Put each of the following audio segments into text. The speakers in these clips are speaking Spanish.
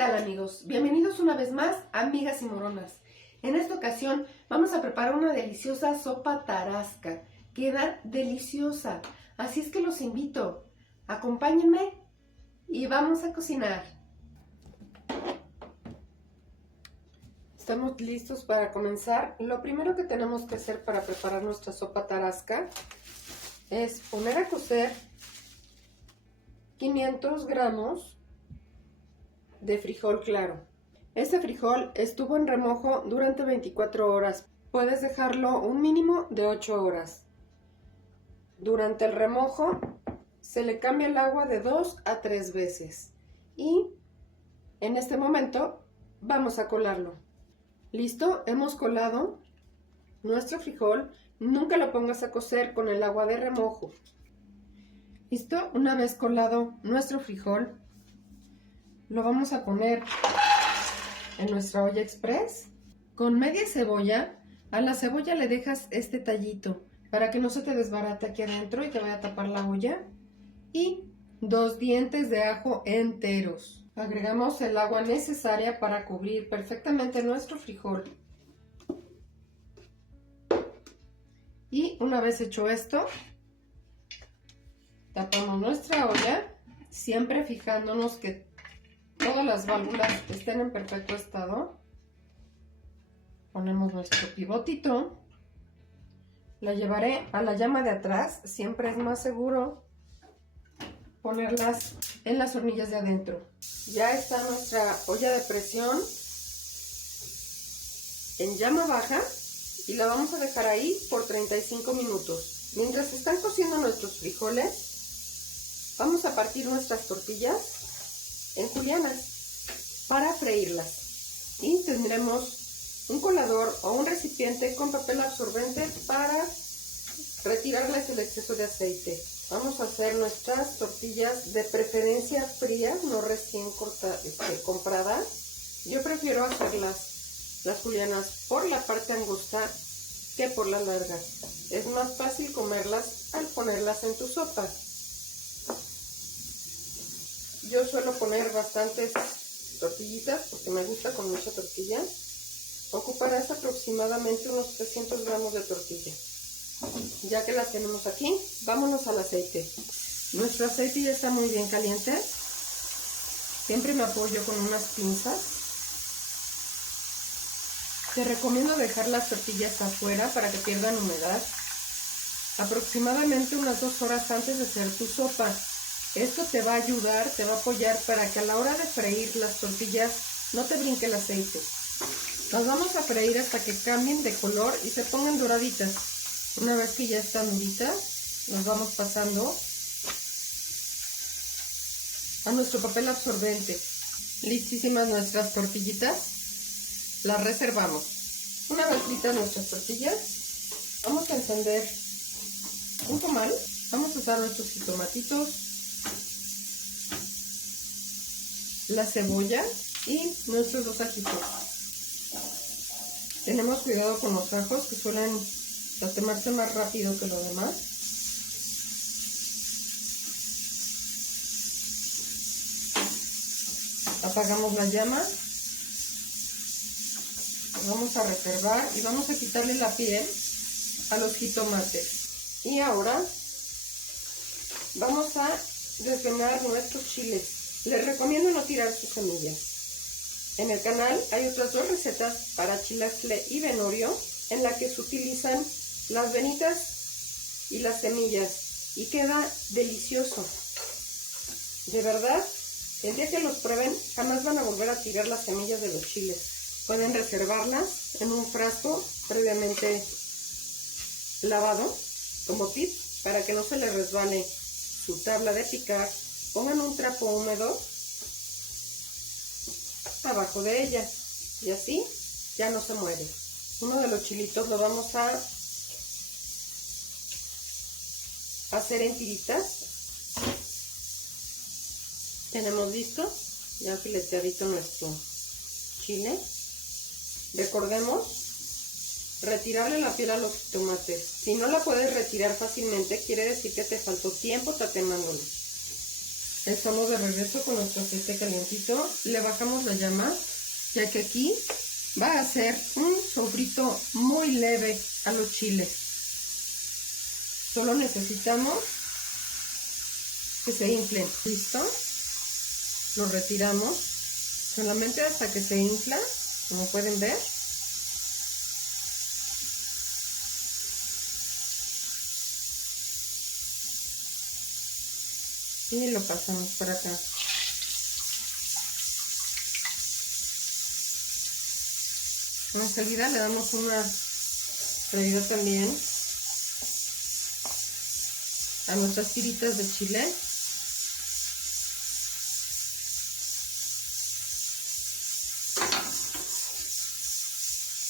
tal, amigos? Bienvenidos una vez más a Amigas y Moronas. En esta ocasión vamos a preparar una deliciosa sopa tarasca. Queda deliciosa, así es que los invito. Acompáñenme y vamos a cocinar. Estamos listos para comenzar. Lo primero que tenemos que hacer para preparar nuestra sopa tarasca es poner a cocer 500 gramos de frijol claro. Este frijol estuvo en remojo durante 24 horas. Puedes dejarlo un mínimo de 8 horas. Durante el remojo se le cambia el agua de 2 a 3 veces. Y en este momento vamos a colarlo. ¿Listo? Hemos colado nuestro frijol. Nunca lo pongas a cocer con el agua de remojo. ¿Listo? Una vez colado nuestro frijol, lo vamos a poner en nuestra olla express. Con media cebolla, a la cebolla le dejas este tallito para que no se te desbarate aquí adentro y te vaya a tapar la olla. Y 2 dientes de ajo enteros. Agregamos el agua necesaria para cubrir perfectamente nuestro frijol. Y una vez hecho esto, tapamos nuestra olla, siempre fijándonos que todas las válvulas estén en perfecto estado. Ponemos nuestro pivotito. La llevaré a la llama de atrás. Siempre es más seguro ponerlas en las hornillas de adentro. Ya está nuestra olla de presión en llama baja y la vamos a dejar ahí por 35 minutos. Mientras están cociendo nuestros frijoles, vamos a partir nuestras tortillas en julianas para freírlas, y tendremos un colador o un recipiente con papel absorbente para retirarles el exceso de aceite. Vamos a hacer nuestras tortillas de preferencia frías, no recién compradas. Yo prefiero hacer las julianas por la parte angosta que por la larga. Es más fácil comerlas al ponerlas en tu sopa. Yo suelo poner bastantes tortillitas porque me gusta con mucha tortilla. Ocuparás aproximadamente unos 300 gramos de tortilla. Ya que las tenemos aquí, vámonos al aceite. Nuestro aceite ya está muy bien caliente. Siempre me apoyo con unas pinzas. Te recomiendo dejar las tortillas afuera para que pierdan humedad. Aproximadamente unas 2 horas antes de hacer tu sopa. Esto te va a ayudar, te va a apoyar para que a la hora de freír las tortillas no te brinque el aceite. Las vamos a freír hasta que cambien de color y se pongan doraditas. Una vez que ya están duritas, las vamos pasando a nuestro papel absorbente. Listísimas nuestras tortillitas, las reservamos. Una vez listas nuestras tortillas, vamos a encender un comal. Vamos a usar nuestros jitomatitos, la cebolla y nuestros 2 ajitos. Tenemos cuidado con los ajos que suelen tatemarse más rápido que lo demás. Apagamos la llama. Vamos a reservar y vamos a quitarle la piel a los jitomates. Y ahora vamos a desvenar nuestros chiles. Les recomiendo no tirar sus semillas. En el canal hay otras 2 recetas para chilacle y venorio en la que se utilizan las venitas y las semillas y queda delicioso. De verdad, el día que los prueben jamás van a volver a tirar las semillas de los chiles. Pueden reservarlas en un frasco previamente lavado como tip para que no se les resbale su tabla de picar. Pongan un trapo húmedo abajo de ella y así ya no se muere. Uno de los chilitos lo vamos a hacer en tiritas. Tenemos listo ya fileteadito nuestro chile. Recordemos retirarle la piel a los tomates. Si no la puedes retirar fácilmente, quiere decir que te faltó tiempo tatemándolo. Estamos de regreso con nuestro aceite calientito. Le bajamos la llama, ya que aquí va a ser un sofrito muy leve a los chiles. Solo necesitamos que se inflen. ¿Listo? Lo retiramos solamente hasta que se infla, como pueden ver. Y lo pasamos para acá. Enseguida le damos una freída también a nuestras tiritas de chile.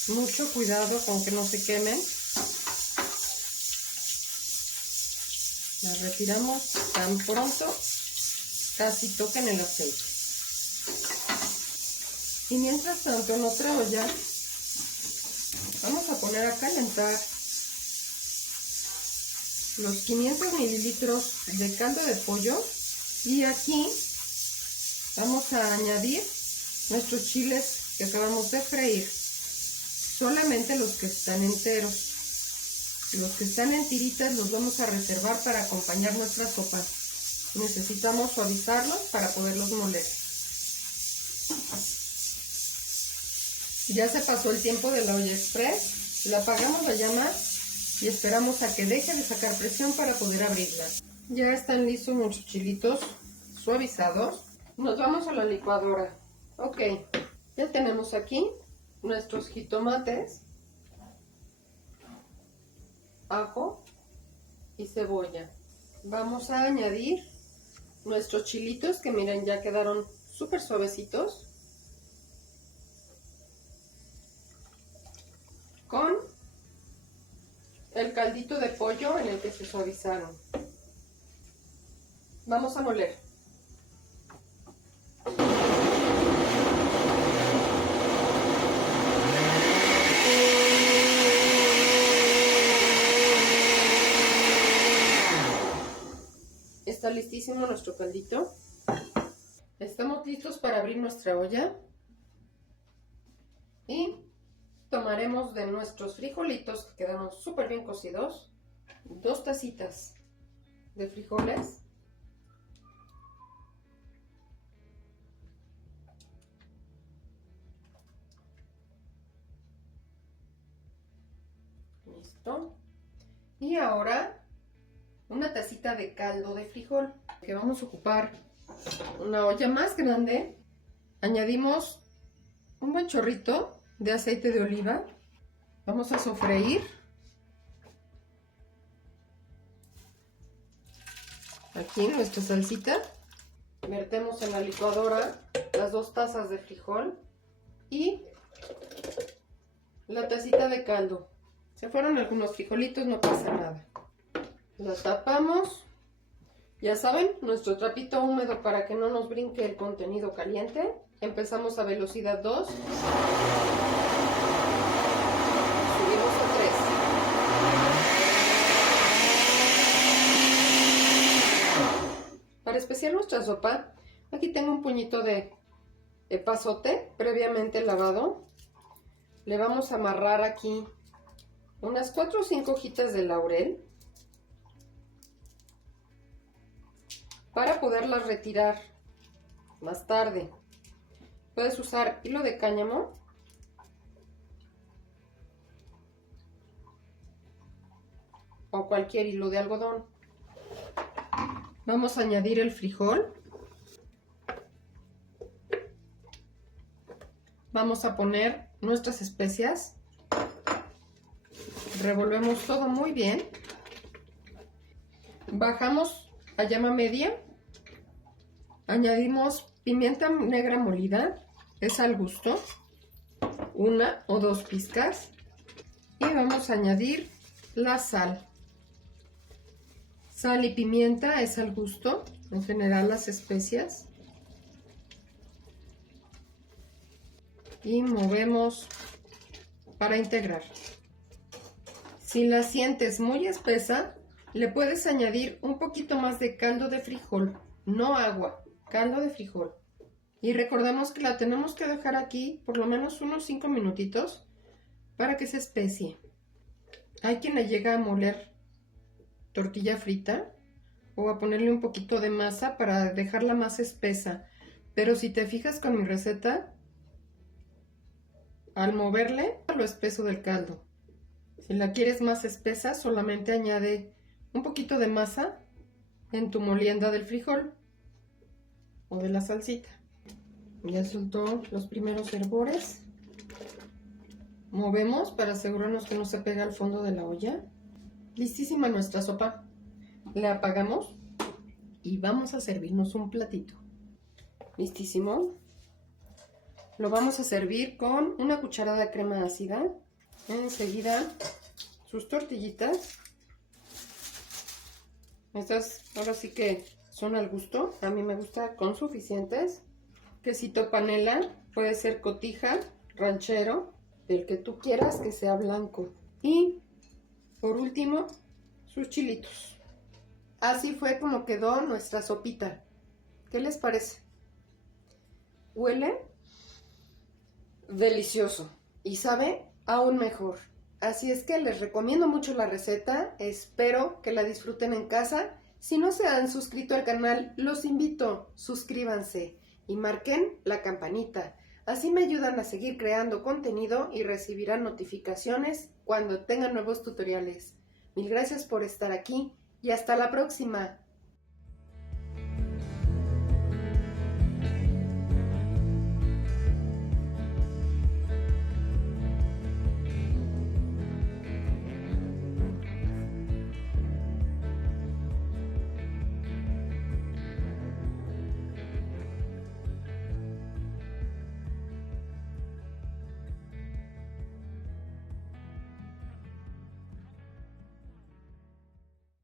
Mucho cuidado con que no se quemen. Las retiramos tan pronto casi toquen el aceite. Y mientras tanto, en otra olla vamos a poner a calentar los 500 mililitros de caldo de pollo, y aquí vamos a añadir nuestros chiles que acabamos de freír, solamente los que están enteros. Los que están en tiritas los vamos a reservar para acompañar nuestra sopa. Necesitamos suavizarlos para poderlos moler. Ya se pasó el tiempo de la olla express. Le apagamos la llama y esperamos a que deje de sacar presión para poder abrirla. Ya están listos nuestros chilitos suavizados. Nos vamos a la licuadora. Ok, ya tenemos aquí nuestros jitomates, ajo y cebolla. Vamos a añadir nuestros chilitos, que miren, ya quedaron súper suavecitos, con el caldito de pollo en el que se suavizaron. Vamos a moler. Está listísimo nuestro caldito. Estamos listos para abrir nuestra olla y tomaremos de nuestros frijolitos que quedaron súper bien cocidos 2 tacitas de frijoles. Listo. Y ahora una tacita de caldo de frijol, que vamos a ocupar una olla más grande. Añadimos un buen chorrito de aceite de oliva. Vamos a sofreír aquí nuestra salsita. Vertemos en la licuadora las 2 tazas de frijol y la tacita de caldo. Se fueron algunos frijolitos, no pasa nada. La tapamos. Ya saben, nuestro trapito húmedo para que no nos brinque el contenido caliente. Empezamos a velocidad 2. Subimos a 3. Para especiar nuestra sopa, aquí tengo un puñito de epazote previamente lavado. Le vamos a amarrar aquí unas 4 o 5 hojitas de laurel para poderlas retirar más tarde. Puedes usar hilo de cáñamo o cualquier hilo de algodón. Vamos a añadir el frijol. Vamos a poner nuestras especias. Revolvemos todo muy bien. Bajamos a llama media. Añadimos pimienta negra molida, es al gusto, 1 o 2 pizcas, y vamos a añadir la sal. Sal y pimienta es al gusto, en general las especias, y movemos para integrar. Si la sientes muy espesa, le puedes añadir un poquito más de caldo de frijol no agua, caldo de frijol. Y recordemos que la tenemos que dejar aquí por lo menos unos 5 minutitos para que se especie. Hay quien le llega a moler tortilla frita o a ponerle un poquito de masa para dejarla más espesa. Pero si te fijas con mi receta, al moverle lo espeso del caldo. Si la quieres más espesa, solamente añade un poquito de masa en tu molienda del frijol o de la salsita. Ya soltó los primeros hervores. Movemos para asegurarnos que no se pega al fondo de la olla. Listísima nuestra sopa. Le apagamos y vamos a servirnos un platito. Listísimo. Lo vamos a servir con una cucharada de crema ácida. Enseguida sus tortillitas. Estas ahora sí que son al gusto. A mí me gusta con suficientes. Quesito panela, puede ser cotija, ranchero, el que tú quieras que sea blanco. Y por último, sus chilitos. Así fue como quedó nuestra sopita. ¿Qué les parece? Huele delicioso y sabe aún mejor. Así es que les recomiendo mucho la receta, espero que la disfruten en casa. Si no se han suscrito al canal, los invito, suscríbanse y marquen la campanita. Así me ayudan a seguir creando contenido y recibirán notificaciones cuando tengan nuevos tutoriales. Mil gracias por estar aquí y hasta la próxima.